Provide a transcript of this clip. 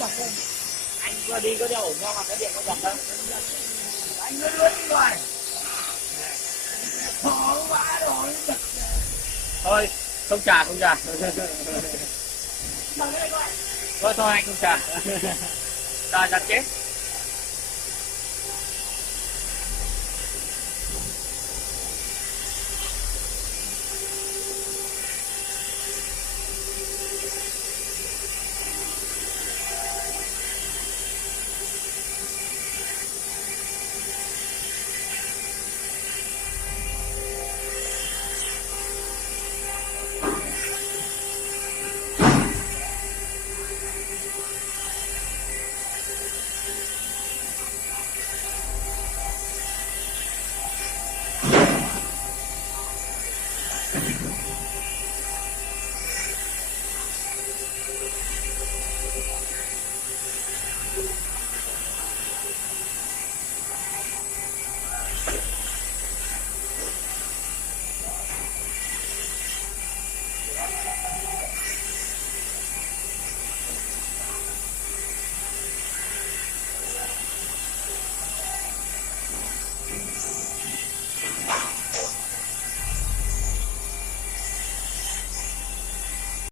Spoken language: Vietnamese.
dọc đây. Anh vừa đi có đeo ổn cho mà cái điện nó dọc đâu. Anh cứ lướt đi ngoài. Khó quá rồi. Thôi, không trả, không trả. Thôi thôi anh không trả. Ta chặt chết.